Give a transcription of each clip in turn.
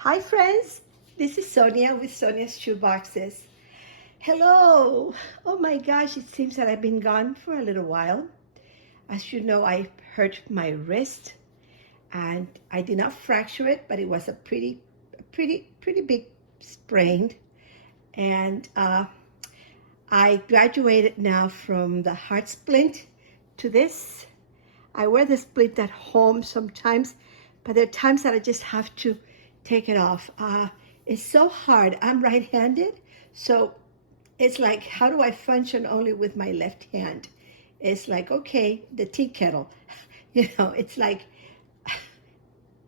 Hi friends, this is Sonia with Sonia's Shoeboxes. Hello! Oh my gosh, it seems that I've been gone for a little while. As you know, I hurt my wrist and I did not fracture it, but it was a pretty big sprain. And I graduated now from the heart splint to this. I wear the splint at home sometimes, but there are times that I just have to take it off. It's so hard. I'm right-handed, so it's like, how do I function only with my left hand? It's like, okay, the tea kettle. It's like,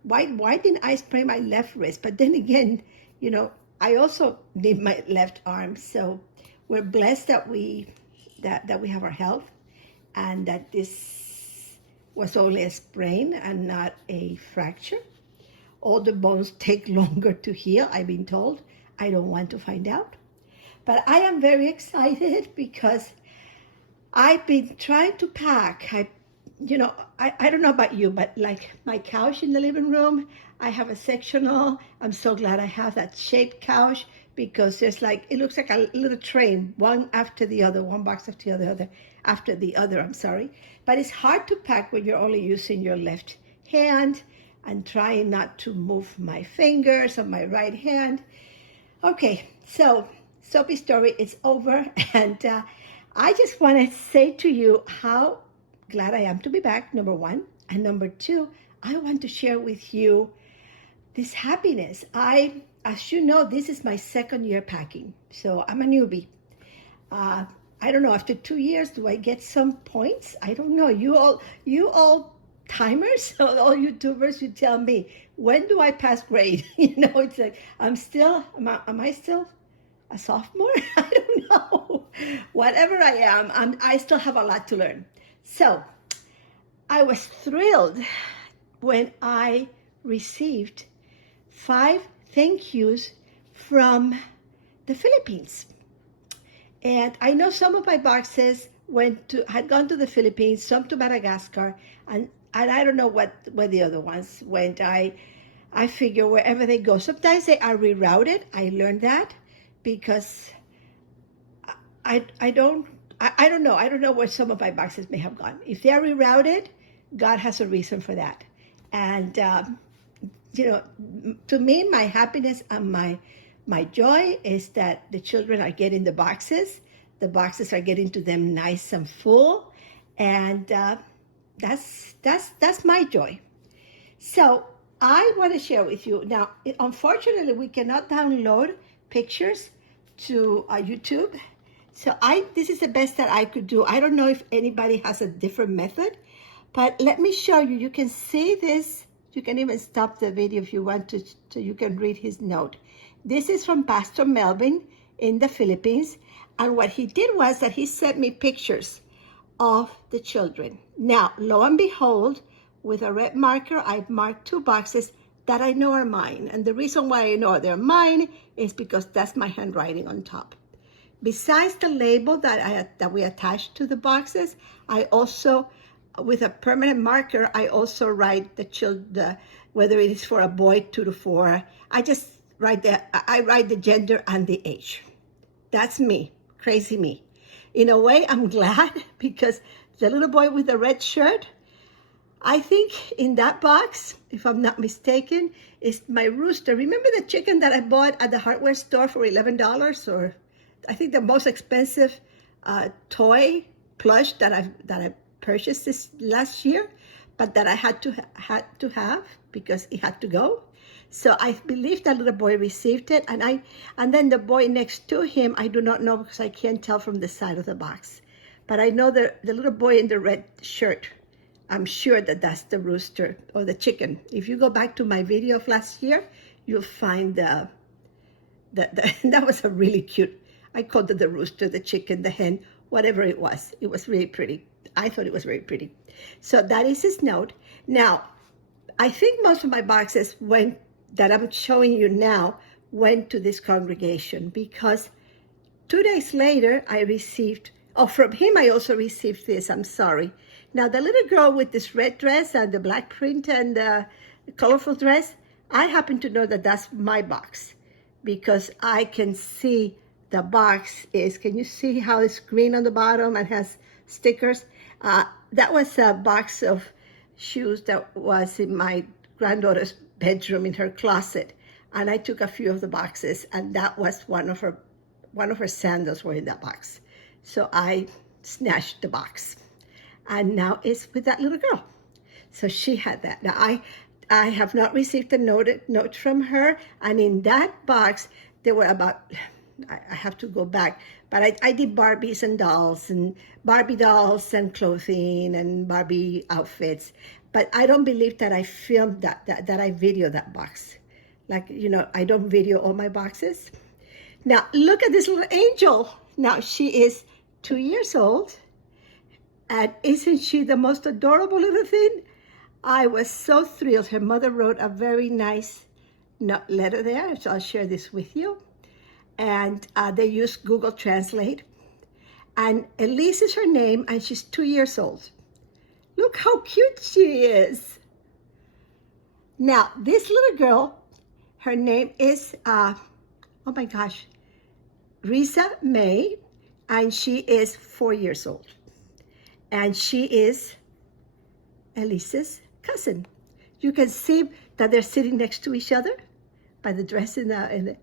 why didn't I sprain my left wrist? But then again, I also need my left arm. So we're blessed that we have our health, and that this was only a sprain and not a fracture. All the bones take longer to heal, I've been told. I don't want to find out. But I am very excited because I've been trying to pack. I don't know about you, but like my couch in the living room, I have a sectional. I'm so glad I have that shaped couch because it looks like a little train, one after the other, one box after the other, I'm sorry. But it's hard to pack when you're only using your left hand and trying not to move my fingers on my right hand. Okay, so soapy story is over, and I just want to say to you how glad I am to be back, number one. And number two, I want to share with you this happiness. As you know, this is my second year packing, so I'm a newbie. I don't know, after 2 years, do I get some points? I don't know. You all timers, all YouTubers, you tell me, when do I pass grade? It's like, am I still a sophomore? I don't know. Whatever I am, I still have a lot to learn. So I was thrilled when I received 5 thank yous from the Philippines. And I know some of my boxes had gone to the Philippines, some to Madagascar, and I don't know where the other ones went. I figure wherever they go. Sometimes they are rerouted. I learned that because I don't know. I don't know where some of my boxes may have gone. If they are rerouted, God has a reason for that. And to me, my happiness and my joy is that the children are getting the boxes. The boxes are getting to them nice and full, and that's my joy. So I want to share with you now. Unfortunately, we cannot download pictures to YouTube. So this is the best that I could do. I don't know if anybody has a different method, but let me show you. You can see this. You can even stop the video if you want to, so you can read his note. This is from Pastor Melvin in the Philippines. And what he did was that he sent me pictures of the children. Now, lo and behold, with a red marker, I've marked 2 boxes that I know are mine. And the reason why I know they're mine is because that's my handwriting on top. Besides the label that we attached to the boxes, I also, with a permanent marker, I also write whether it is for a boy 2 to 4. I write the gender and the age. That's me, crazy me. In a way, I'm glad because the little boy with the red shirt, I think in that box, if I'm not mistaken, is my rooster. Remember the chicken that I bought at the hardware store for $11? Or I think the most expensive toy plush that I purchased this last year, but that I had to have because it had to go. So I believe that little boy received it, and then the boy next to him, I do not know because I can't tell from the side of the box. But I know the little boy in the red shirt, I'm sure that that's the rooster or the chicken. If you go back to my video of last year, you'll find that was a really cute, I called it the rooster, the chicken, the hen, whatever it was. It was really pretty. I thought it was very pretty. So that is his note. Now, I think most of my boxes that I'm showing you now went to this congregation because 2 days later I received, from him I also received this, I'm sorry. Now the little girl with this red dress and the black print and the colorful dress, I happen to know that that's my box because I can see the box is, can you see how it's green on the bottom and has stickers? That was a box of shoes that was in my granddaughter's bedroom in her closet. And I took a few of the boxes, and that was one of her sandals were in that box. So I snatched the box. And now it's with that little girl. So she had that. Now I have not received a note from her, and in that box there were about, I have to go back, but I did Barbies and dolls, and Barbie dolls and clothing and Barbie outfits, but I don't believe that I filmed that I videoed that box. Like, you know, I don't video all my boxes. Now look at this little angel. Now she is 2 years old, and isn't she the most adorable little thing? I was so thrilled. Her mother wrote a very nice letter there, so I'll share this with you. And they used Google Translate. And Elise is her name, and she's 2 years old. Look how cute she is. Now, this little girl, her name is, oh my gosh, Risa May, and she is 4 years old. And she is Elise's cousin. You can see that they're sitting next to each other by the dress and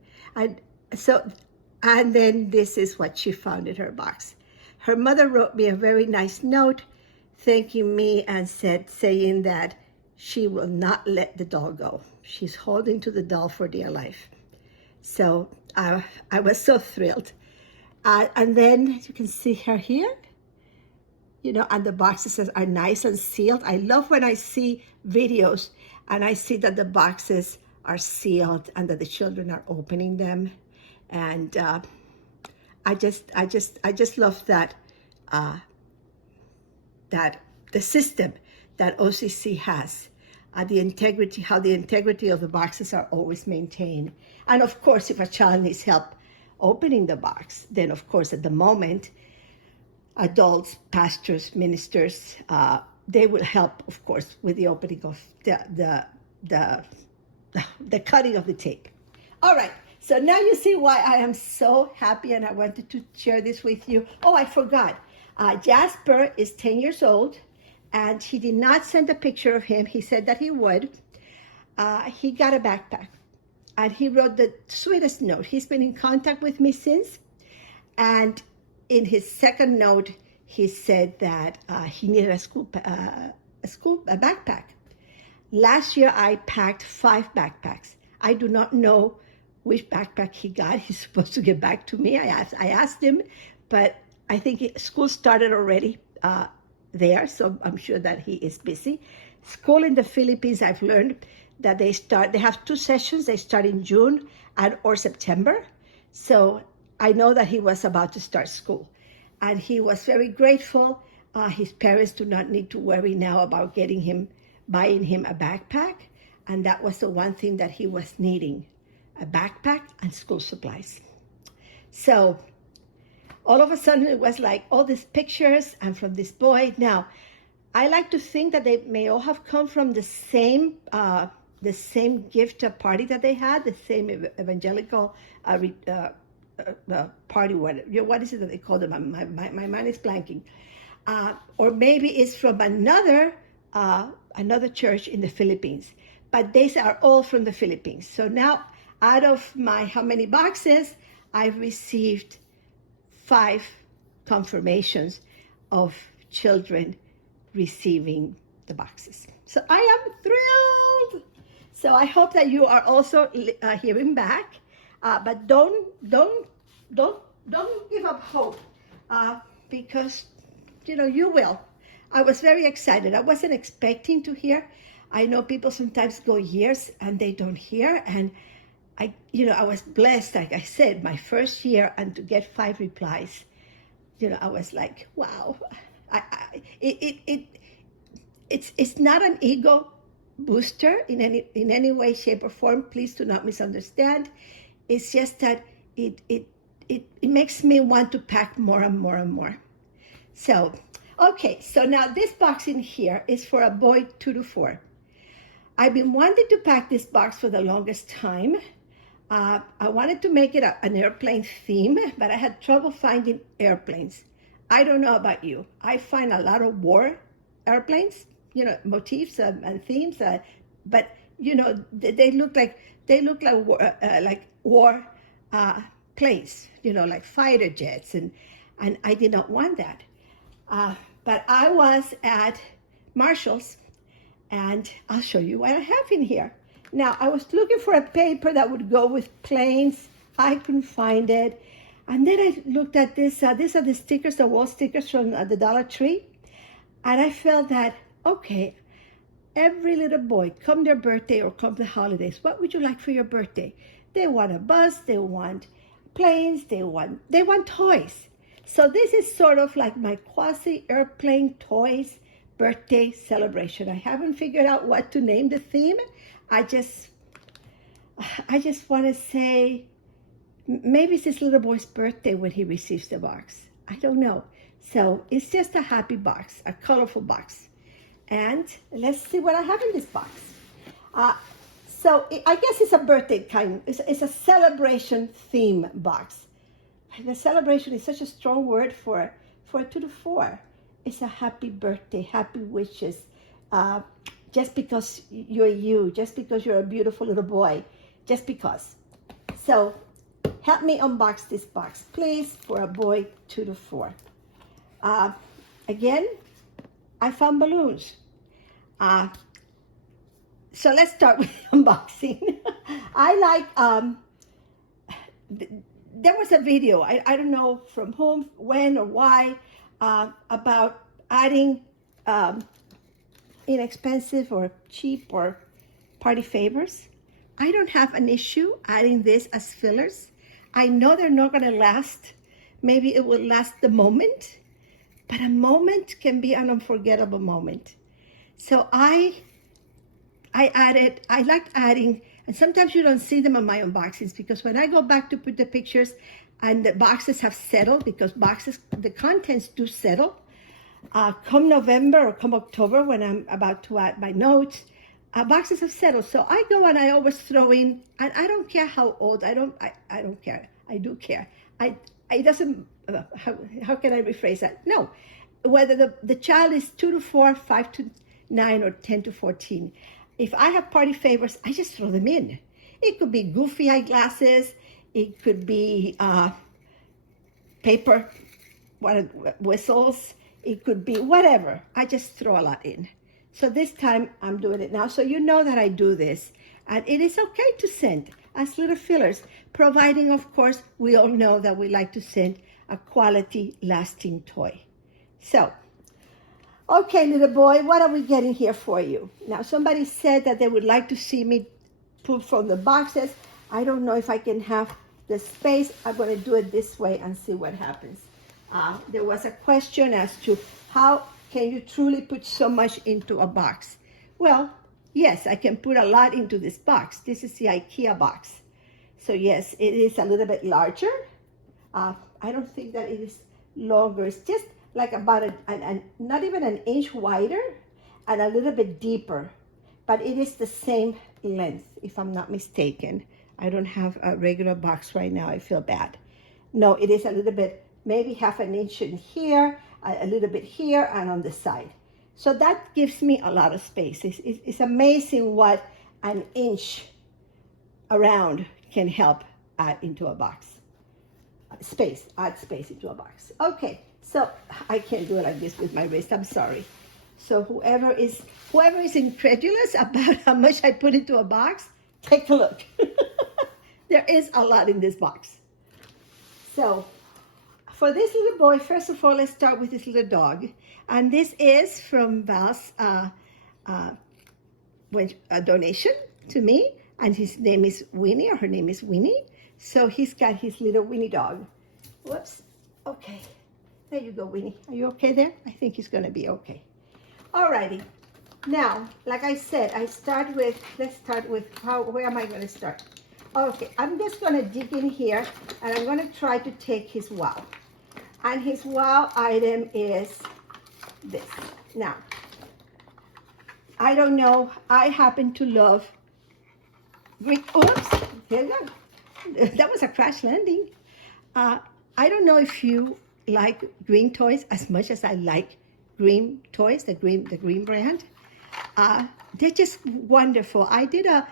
then this is what she found in her box. Her mother wrote me a very nice note thanking me and saying that she will not let the doll go. She's holding to the doll for dear life. So I was so thrilled. And then you can see her here. You know, and the boxes are nice and sealed. I love when I see videos and I see that the boxes are sealed and that the children are opening them. And I just love that that the system that OCC has, how the integrity of the boxes are always maintained. And of course, if a child needs help opening the box, then of course at the moment, adults, pastors, ministers, they will help, of course, with the opening of the cutting of the tape. All right, so now you see why I am so happy, and I wanted to share this with you. Oh, I forgot. Jasper is 10 years old, and he did not send a picture of him. He said that he would. He got a backpack, and he wrote the sweetest note. He's been in contact with me since, and in his second note, he said that he needed a backpack. Last year, I packed 5 backpacks. I do not know which backpack he got. He's supposed to get back to me. I asked him, but I think school started already there, so I'm sure that he is busy. School in the Philippines, I've learned that they have 2 sessions. They start in June or September. So I know that he was about to start school, and he was very grateful. His parents do not need to worry now about buying him a backpack, and that was the one thing that he was needing, a backpack and school supplies. So all of a sudden it was like all these pictures and from this boy. Now, I like to think that they may all have come from the same gift party that they had, the same evangelical party. What is it that they call them? My mind is blanking. Or maybe it's from another church in the Philippines. But these are all from the Philippines. So now, out of my how many boxes, I've received 5 confirmations of children receiving the boxes. So I am thrilled. So I hope that you are also hearing back, but don't give up hope, because you will. I was very excited. I wasn't expecting to hear. I know people sometimes go years and they don't hear, and I was blessed. Like I said, my first year, and to get 5 replies, I was like, wow. It's not an ego booster in any way, shape, or form. Please do not misunderstand. It's just that it makes me want to pack more and more and more. So, okay, so now this box in here is for a boy 2 to 4. I've been wanting to pack this box for the longest time. I wanted to make it an airplane theme, but I had trouble finding airplanes. I don't know about you. I find a lot of war airplanes, motifs and themes, but they look like war planes, like fighter jets, and I did not want that. But I was at Marshall's, and I'll show you what I have in here. Now, I was looking for a paper that would go with planes. I couldn't find it. And then I looked at this. These are the stickers, the wall stickers from the Dollar Tree. And I felt that, okay, every little boy, come their birthday or come the holidays, what would you like for your birthday? They want a bus, they want planes, they want toys. So this is sort of like my quasi-airplane toys birthday celebration. I haven't figured out what to name the theme. I just want to say, maybe it's this little boy's birthday when he receives the box. I don't know. So it's just a happy box, a colorful box. And let's see what I have in this box. So I guess it's a birthday kind. It's a celebration theme box. The celebration is such a strong word for 2 to 4. It's a happy birthday, happy wishes. Just because you're you, just because you're a beautiful little boy, just because. So help me unbox this box, please, for a boy 2 to 4. Again, I found balloons. So let's start with unboxing. I like, there was a video, I don't know from whom, when, or why, about adding inexpensive or cheap or party favors. I don't have an issue adding this as fillers. I know they're not going to last. Maybe it will last the moment, but a moment can be an unforgettable moment. So I liked adding, and sometimes you don't see them on my unboxings because when I go back to put the pictures and the boxes have settled, because the contents do settle, come November or come October when I'm about to add my notes, boxes have settled. So I go and I always throw in, and I don't care how old, I don't care. I do care. It doesn't, how can I rephrase that? No, whether the child is 2 to 4, 5 to 9, or 10 to 14. If I have party favors, I just throw them in. It could be goofy eyeglasses. It could be paper whistles. It could be whatever. I just throw a lot in. So this time I'm doing it now. So you know that I do this. And it is okay to send as little fillers, providing, of course, we all know that we like to send a quality, lasting toy. So, okay, little boy, what are we getting here for you? Now, somebody said that they would like to see me pull from the boxes. I don't know if I can have the space. I'm going to do it this way and see what happens. There was a question as to how can you truly put so much into a box? Well, yes, I can put a lot into this box. This is the IKEA box. So yes, it is a little bit larger. I don't think that it is longer. It's just like about not even an inch wider and a little bit deeper. But it is the same length, if I'm not mistaken. I don't have a regular box right now. I feel bad. No, it is a little bit, maybe half an inch in here, a little bit here, and on the side. So that gives me a lot of space. It's amazing what an inch around can help add into a box. Add space into a box. Okay, so I can't do it like this with my wrist, I'm sorry. So whoever is incredulous about how much I put into a box, take a look. There is a lot in this box. So for this little boy, first of all, let's start with this little dog. And this is from Val's donation to me. And his name is Winnie, or her name is Winnie. So he's got his little Winnie dog. Whoops. Okay. There you go, Winnie. Are you okay there? I think he's going to be okay. Alrighty. Now, like I said, let's start with, where am I going to start? Okay, I'm just going to dig in here, and I'm going to try to take his wow. And his wow item is this. Now, I don't know. I happen to love green. Oops, there you go. That was a crash landing. Uh, I don't know if you like green toys as much as I like green toys, the green brand. They're just wonderful. I did a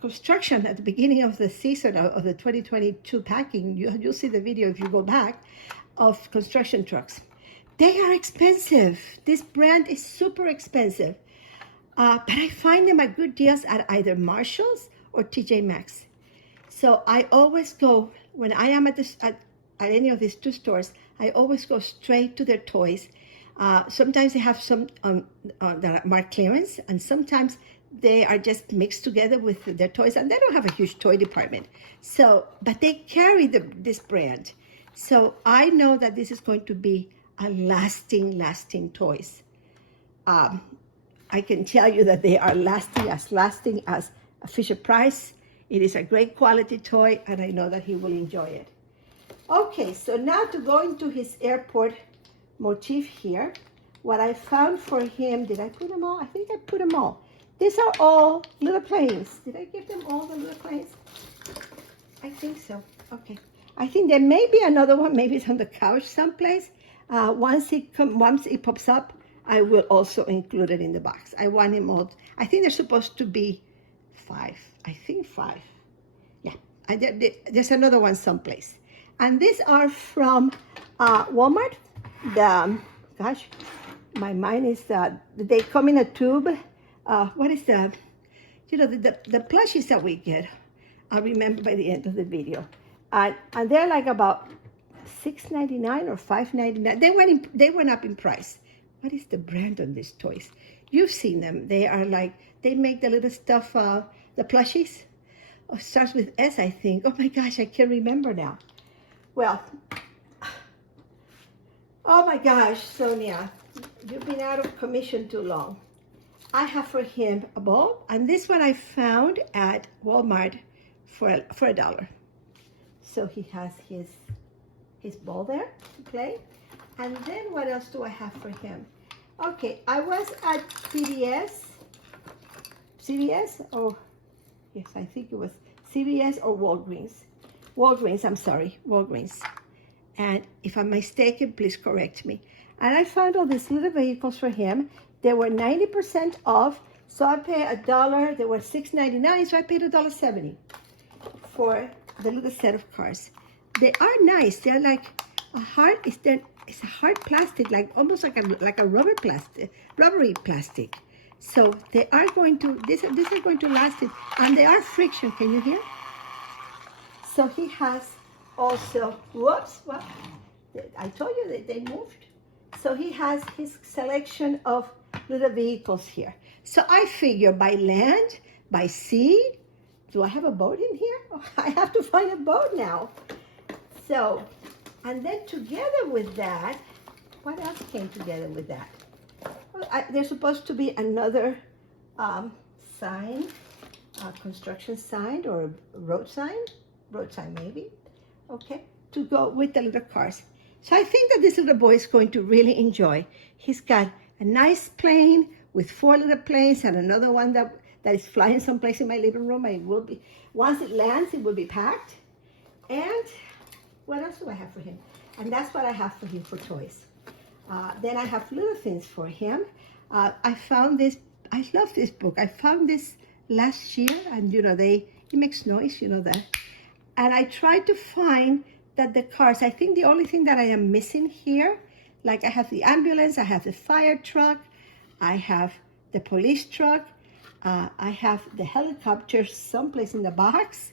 construction at the beginning of the season of the 2022 packing. You'll see the video if you go back of construction trucks. They are expensive. This brand is super expensive. But I find them at good deals at either Marshall's or TJ Maxx. So I always go, when I am at any of these two stores, I always go straight to their toys. Sometimes they have some that are marked clearance, and sometimes they are just mixed together with their toys, and they don't have a huge toy department. So, but they carry this brand. So I know that this is going to be a lasting toys. I can tell you that they are lasting as a Fisher Price. It is a great quality toy, and I know that he will enjoy it. Okay, so now to go into his airport motif here, what I found for him, did I put them all? I think I put them all. These are all little planes. Did I give them all the little planes? I think so. Okay. I think there may be another one. Maybe it's on the couch someplace. Once it pops up, I will also include it in the box. I want him all. I think there's supposed to be 5. I think 5. Yeah. There's another one someplace. And these are from Walmart. Gosh, my mind is, they come in a tube. What is the plushies that we get? I'll remember by the end of the video. And they're like about $6.99 or $5.99. They went up in price. What is the brand on these toys? You've seen them. They are like, they make the little stuff, the plushies. Oh, starts with S, I think. Oh my gosh, I can't remember now. Well, oh my gosh, Sonia, you've been out of commission too long. I have for him a ball, and this one I found at Walmart for $1. So he has his ball there to play. And then what else do I have for him? Okay, I was at CVS, oh, yes, I think it was CVS or Walgreens. Walgreens. And if I'm mistaken, please correct me. And I found all these little vehicles for him. They were 90% off, so I paid $1. They were $6.99, so I paid $1.70 for the little set of cars. They are nice. They're like a hard. It's a hard plastic, like almost like a rubbery plastic. So they are going to. These are going to last it, and they are friction. Can you hear? So he has also. Whoops! Well, I told you that they moved. So he has his selection of little vehicles here. So I figure by land, by sea. Do I have a boat in here? Oh, I have to find a boat now. So, and then together with that, what else came together with that? Well, there's supposed to be another sign, construction sign or road sign maybe, okay, to go with the little cars. So I think that this little boy is going to really enjoy. He's got a nice plane with 4 little planes and another one that is flying someplace in my living room. And it will be, once it lands, it will be packed. And what else do I have for him? And that's what I have for him for toys. Then I have little things for him. I found this, I love this book. I found this last year, and it makes noise, that. And I tried to find that the cars, I think the only thing that I am missing here, like I have the ambulance, I have the fire truck, I have the police truck, I have the helicopter someplace in the box.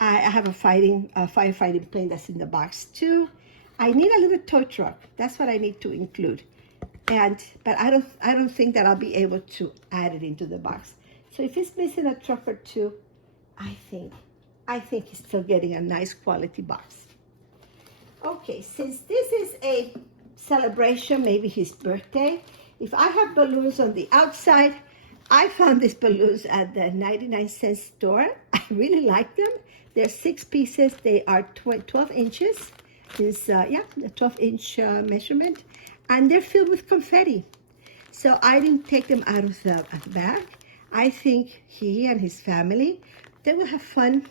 I have a firefighting plane that's in the box too. I need a little tow truck. That's what I need to include. But I don't think that I'll be able to add it into the box. So if it's missing a truck or two, I think he's still getting a nice quality box. Okay, since this is a celebration, maybe his birthday, if I have balloons on the outside, I found these balloons at the 99-cent store. I really like them. They're 6 pieces. They are 12 inches. The 12-inch measurement. And they're filled with confetti. So I didn't take them out of the bag. I think he and his family, they will have fun.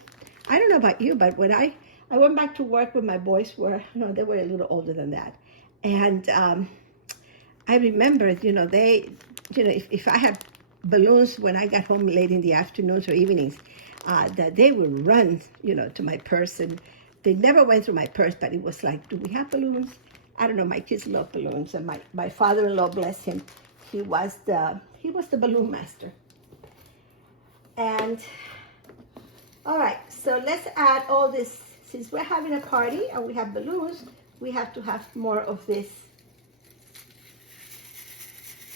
I don't know about you, but when I went back to work when my boys were, no, they were a little older than that. And I remember, if I had balloons when I got home late in the afternoons or evenings, that they would run, to my purse. And they never went through my purse, but it was like, do we have balloons? I don't know, my kids love balloons. And my father-in-law, bless him, he was the balloon master. And all right, so let's add all this. Since we're having a party and we have balloons, we have to have more of this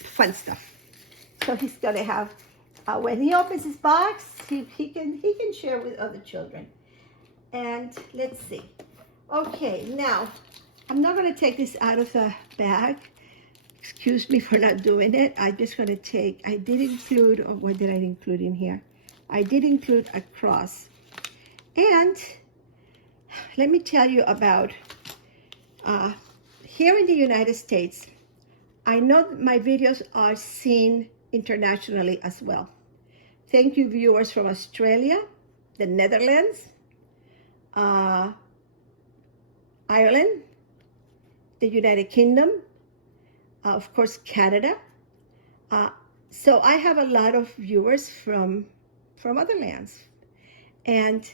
fun stuff. So he's gonna have, when he opens his box, he can share with other children. And let's see. Okay, now I'm not gonna take this out of the bag. Excuse me for not doing it. I'm just gonna take, I did include, or what did I include in here? I did include a cross. And let me tell you about, here in the United States, I know my videos are seen internationally as well. Thank you, viewers from Australia, the Netherlands, Ireland, the United Kingdom, of course, Canada. So I have a lot of viewers from other lands. And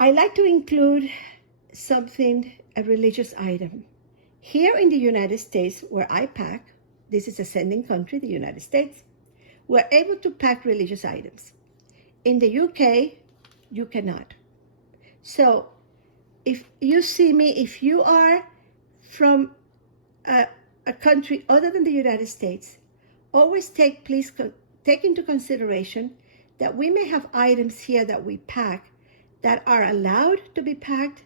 I like to include something, a religious item. Here in the United States, where I pack, this is a sending country, the United States, we're able to pack religious items. In the UK, you cannot. So if you see me, if you are from a country other than the United States, always please take into consideration that we may have items here that we pack that are allowed to be packed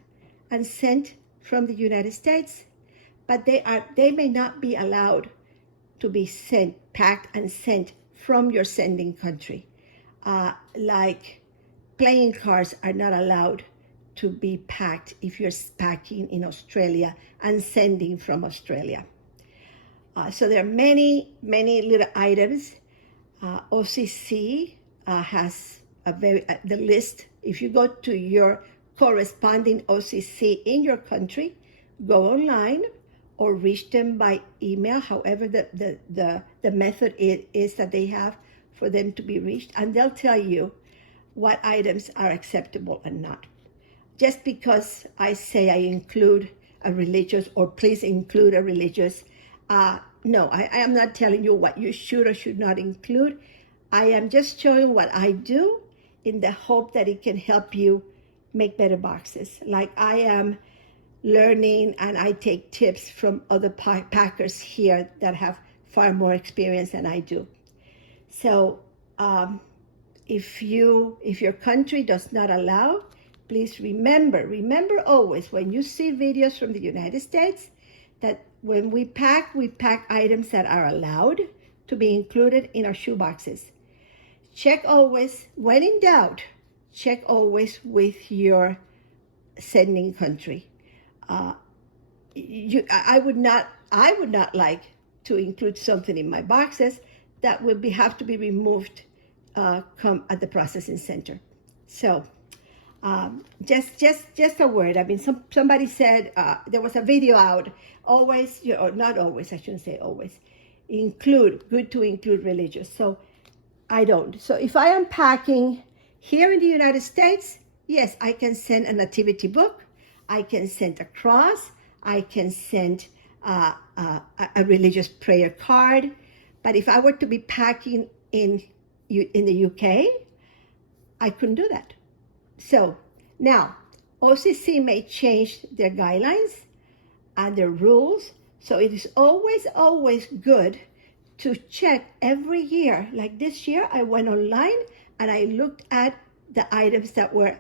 and sent from the United States, but they may not be allowed to be packed and sent from your sending country. Like playing cards are not allowed to be packed if you're packing in Australia and sending from Australia. So there are many, many little items. OCC has the list. If you go to your corresponding OCC in your country, go online or reach them by email, however the method is that they have for them to be reached, and they'll tell you what items are acceptable and not. Just because I say I include a religious, or please include a religious, no, I am not telling you what you should or should not include. I am just showing what I do in the hope that it can help you make better boxes. Like I am learning and I take tips from other packers here that have far more experience than I do. So if your country does not allow, please remember always when you see videos from the United States that when we pack items that are allowed to be included in our shoe boxes. Check always, when in doubt, check always with your sending country. I would not like to include something in my boxes that would have to be removed come at the processing center. So just a word. I mean, somebody said there was a video out. Always, or not always. I shouldn't say always. Good to include religious. So I don't. So if I am packing here in the United States, yes, I can send a nativity book. I can send a cross. I can send a religious prayer card. But if I were to be packing in the UK, I couldn't do that. So now OCC may change their guidelines and their rules. So it is always good to check every year. Like this year, I went online and I looked at the items that were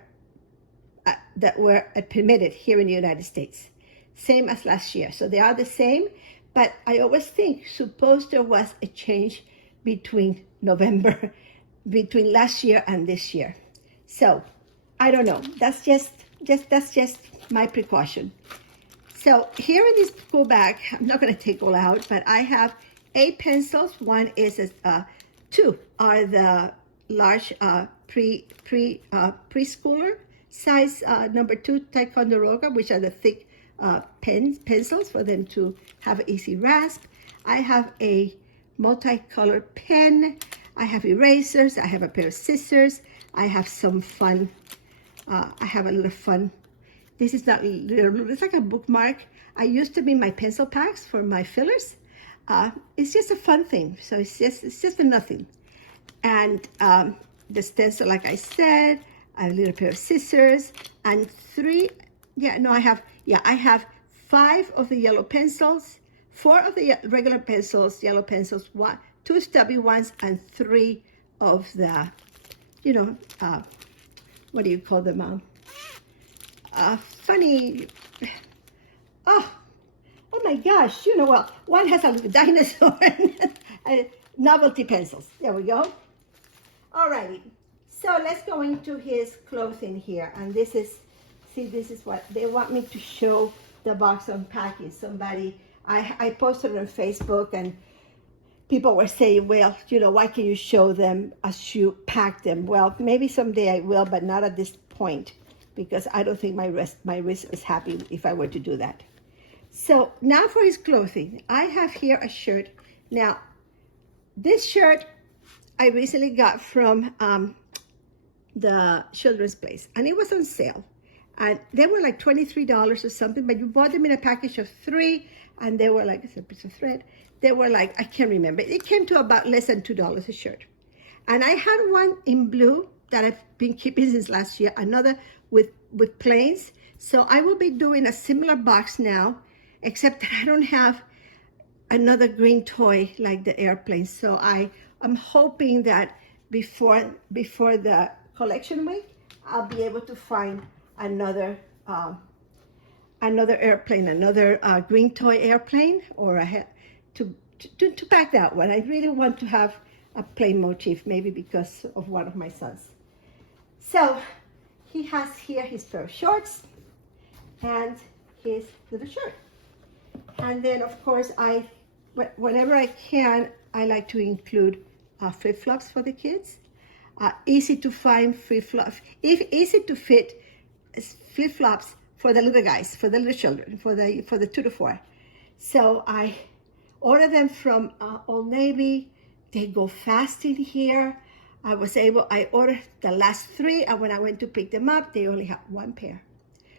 permitted here in the United States, same as last year. So they are the same, but I always think, suppose there was a change between last year and this year. So I don't know. That's just my precaution. So here in this school bag, I'm not going to take all out, but I have 8 pencils. One is two are the large preschooler size number 2 Ticonderoga, which are the thick pencils for them to have easy rasp. I have a multicolored pen. I have erasers. I have a pair of scissors. I have some fun. I have a little fun. This is not little. It's like a bookmark. I used to be my pencil packs for my fillers. It's just a fun thing. So it's just a nothing. And the stencil, like I said, a little pair of scissors and 3. I have 5 of the yellow pencils, 4 of the regular pencils, yellow pencils, 2 stubby ones, and 3 of the, what do you call them? Funny. Oh my gosh! Well, one has a little dinosaur and novelty pencils. There we go. Alrighty. So let's go into his clothing here, and this is what they want me to show the box unpacking. Somebody, I posted on Facebook, and people were saying, well, why can you show them as you pack them? Well, maybe someday I will, but not at this point, because I don't think my wrist is happy if I were to do that. So now for his clothing, I have here a shirt. Now, this shirt I recently got from the children's place, and it was on sale. And they were like $23 or something, but you bought them in a package of 3, and they were like, it's a piece of thread. They were like, I can't remember. It came to about less than $2 a shirt. And I had one in blue that I've been keeping since last year, another with plains. So I will be doing a similar box now, except that I don't have another green toy like the airplane. So I'm hoping that before the collection week, I'll be able to find another airplane, another green toy airplane, or to pack that one. I really want to have a plain motif, maybe because of one of my sons. So he has here his pair of shorts and his little shirt. And then, of course, whenever I can, I like to include flip-flops for the kids. Easy to find flip-flops, easy to fit flip-flops for the little guys, for the little children, for the 2 to 4. So I order them from Old Navy. They go fast in here. I ordered the last 3, and when I went to pick them up, they only have 1 pair.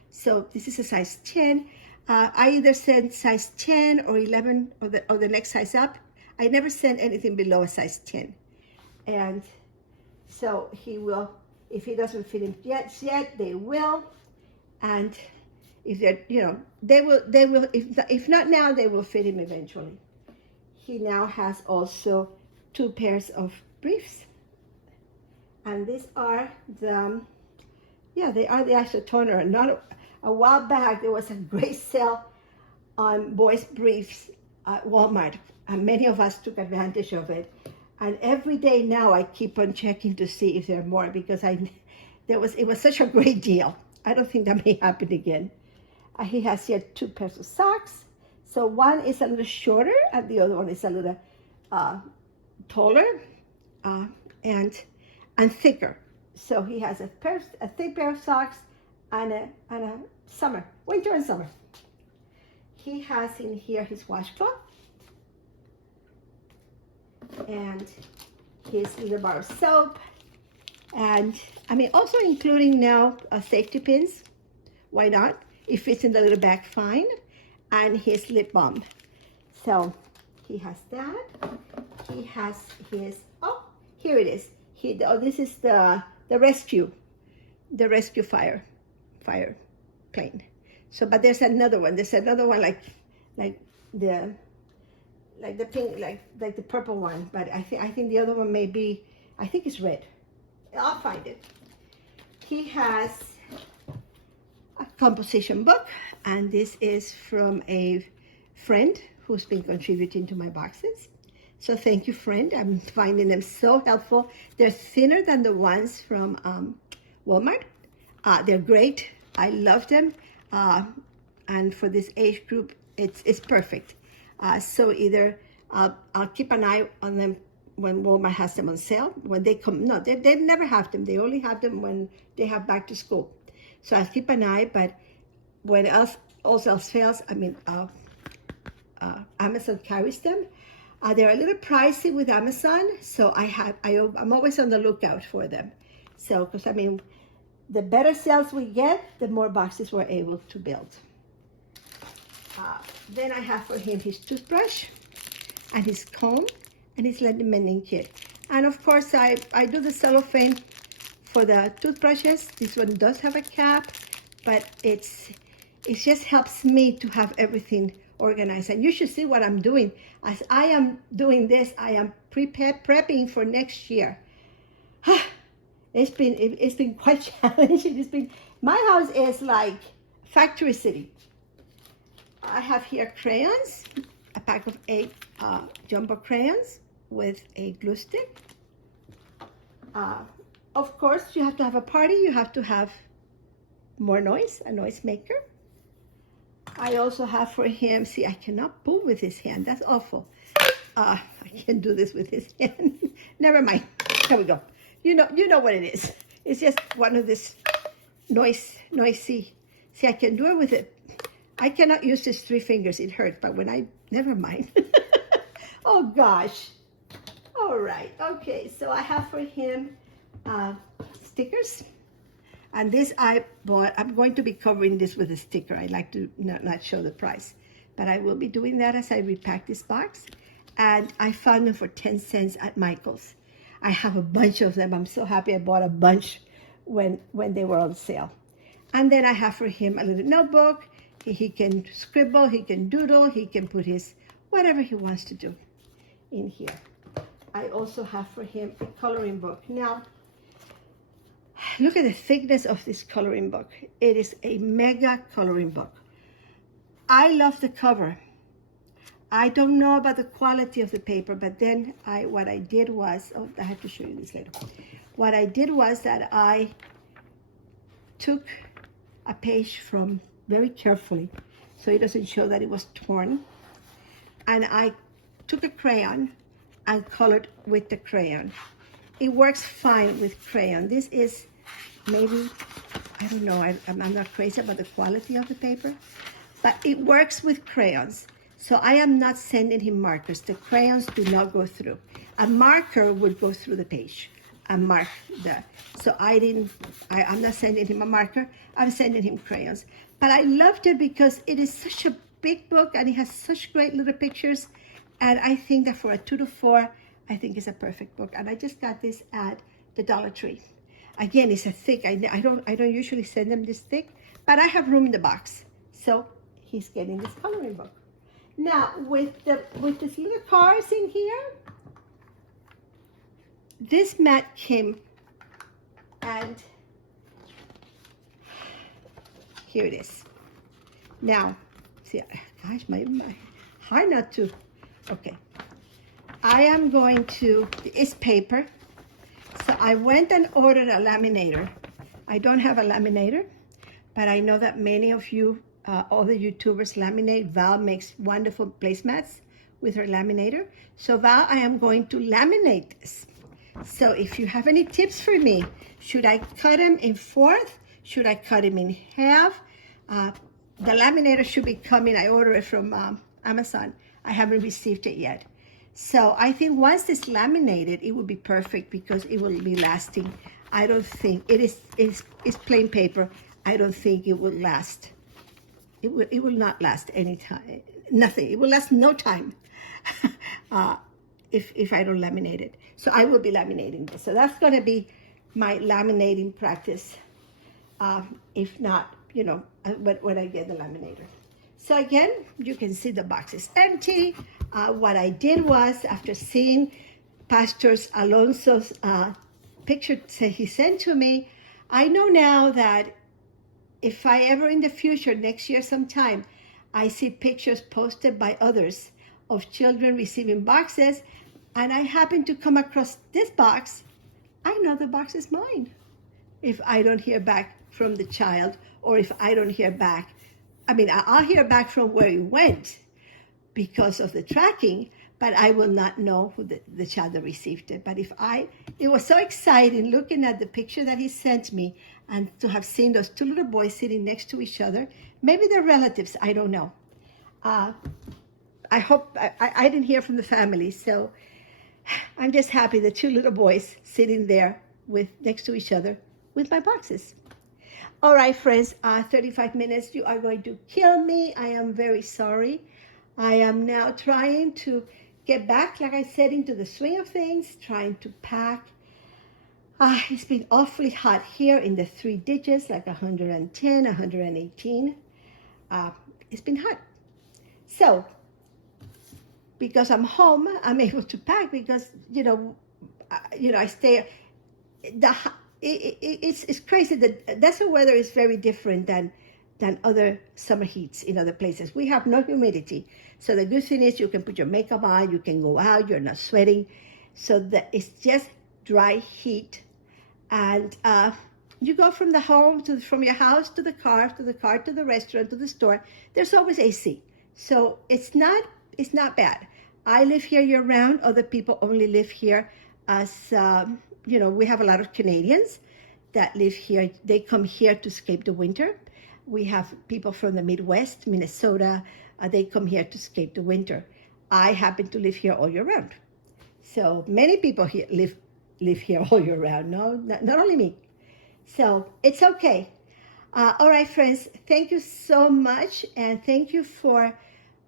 So this is a size 10. I either send size 10 or 11 or the next size up. I never send anything below a size 10. And so he will, if he doesn't fit him yet, they will. And if they're, they will, if not now, they will fit him eventually. He now has also 2 pairs of briefs. And these are they are the isotoner. Not a while back, there was a great sale on boys' briefs at Walmart, and many of us took advantage of it. And every day now, I keep on checking to see if there are more, because it was such a great deal. I don't think that may happen again. He has here 2 pairs of socks. So one is a little shorter, and the other one is a little taller and thicker. So he has a thick pair of socks and a winter and summer. He has in here his washcloth and his little bar of soap, and also including now safety pins. Why not? It fits in the little bag fine, and his lip balm. So he has that. He has his, here it is. This is the rescue fire plane. So, but there's another one. There's another one like the pink, like the purple one. But I think the other one may be, I think it's red. I'll find it. He has a composition book, and this is from a friend who's been contributing to my boxes. So thank you, friend. I'm finding them so helpful. They're thinner than the ones from Walmart. They're great. I love them. And for this age group, it's perfect. So either I'll keep an eye on them when Walmart has them on sale. When they come, no, they never have them. They only have them when they have back to school. So I'll keep an eye, but when all else fails, Amazon carries them. They're a little pricey with Amazon, so I'm always on the lookout for them. So, because the better sales we get, the more boxes we're able to build. Then I have for him his toothbrush and his comb and his laminating kit. And of course, I do the cellophane for the toothbrushes. This one does have a cap, but it just helps me to have everything organized. And you should see what I'm doing. As I am doing this, I am prepping for next year. It's been quite challenging. My house is like factory city. I have here crayons, a pack of 8 jumbo crayons with a glue stick. Of course, you have to have a party. You have to have more noise, a noisemaker. I also have for him, see, I cannot pull with his hand. That's awful. I can do this with his hand. Never mind. There we go. You know what it is. It's just one of this noisy. See, I can do it with it. I cannot use his 3 fingers. It hurts. But never mind. Oh, gosh. All right. Okay. So I have for him stickers. And this I bought. I'm going to be covering this with a sticker. I like to not show the price. But I will be doing that as I repack this box. And I found them for 10 cents at Michael's. I have a bunch of them. I'm so happy I bought a bunch when they were on sale. And then I have for him a little notebook. He can scribble, he can doodle, he can put his whatever he wants to do in here. I also have for him a coloring book. Now, look at the thickness of this coloring book. It is a mega coloring book. I love the cover. I don't know about the quality of the paper, but then what I did was, I have to show you this later. What I did was that I took a page from very carefully so it doesn't show that it was torn. And I took a crayon and colored with the crayon. It works fine with crayon. This is maybe, I don't know, I'm not crazy about the quality of the paper, but it works with crayons. So I am not sending him markers. The crayons do not go through. A marker would go through the page and mark so I'm not sending him a marker. I'm sending him crayons. But I loved it because it is such a big book and it has such great little pictures. And I think that for a 2 to 4, I think it's a perfect book. And I just got this at the Dollar Tree. Again, it's a thick. I don't usually send them this thick, but I have room in the box. So he's getting this coloring book. Now, with these little cars in here, this mat came, and here it is. Now, see, gosh, my hard not to. Okay, I am going to. It's paper, so I went and ordered a laminator. I don't have a laminator, but I know that many of you. All the YouTubers laminate. Val makes wonderful placemats with her laminator. So Val, I am going to laminate this. So if you have any tips for me, should I cut them in 4th? Should I cut them in half? The laminator should be coming. I ordered it from Amazon. I haven't received it yet. So I think once it's laminated, it will be perfect because it will be lasting. I don't think it's plain paper. I don't think it will last. It will not last any time, nothing. It will last no time if I don't laminate it. So I will be laminating this. So that's going to be my laminating practice. If not, when I get the laminator. So again, you can see the box is empty. What I did was, after seeing Pastor Alonso's picture that he sent to me, I know now that if I ever in the future, next year sometime, I see pictures posted by others of children receiving boxes, and I happen to come across this box, I know the box is mine. If I don't hear back from the child, or if I don't hear back, I'll hear back from where it went because of the tracking, but I will not know who the child that received it. But it was so exciting looking at the picture that he sent me and to have seen those two little boys sitting next to each other. Maybe they're relatives, I don't know. I hope, I didn't hear from the family, so I'm just happy the two little boys sitting there next to each other with my boxes. All right, friends, 35 minutes, you are going to kill me. I am very sorry. I am now trying to get back, like I said, into the swing of things, trying to pack. It's been awfully hot here in the 3 digits, like 110, 118. It's been hot. So, because I'm home, I'm able to pack because, I stay, it's crazy. The desert weather is very different than other summer heats in other places. We have no humidity. So the good thing is you can put your makeup on, you can go out, you're not sweating. So it's just dry heat. And you go from the home, from your house to the car, to the restaurant, to the store. There's always AC. So it's not bad. I live here year round. Other people only live here as, we have a lot of Canadians that live here. They come here to escape the winter. We have people from the Midwest, Minnesota. They come here to escape the winter. I happen to live here all year round. So many people here live here all year round. No, not only me. So it's okay. All right, friends, thank you so much. And thank you for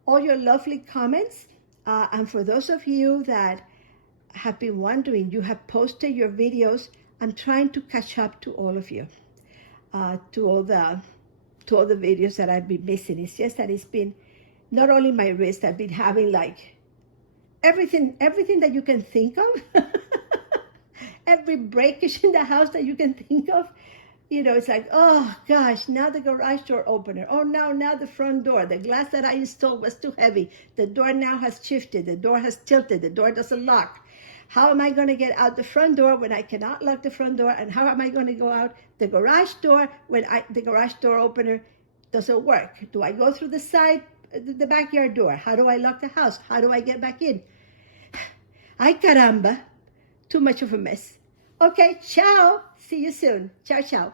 all your lovely comments. And for those of you that have been wondering, you have posted your videos. I'm trying to catch up to all of you, to all the videos that I've been missing. It's just that it's been not only my wrist, I've been having like everything that you can think of. Every breakage in the house that you can think of. It's like, oh gosh, now the garage door opener. Oh, now the front door. The glass that I installed was too heavy. The door now has shifted. The door has tilted. The door doesn't lock. How am I going to get out the front door when I cannot lock the front door? And how am I going to go out the garage door when the garage door opener doesn't work? Do I go through the backyard door? How do I lock the house? How do I get back in? Ay caramba, too much of a mess. Okay, ciao. See you soon. Ciao, ciao.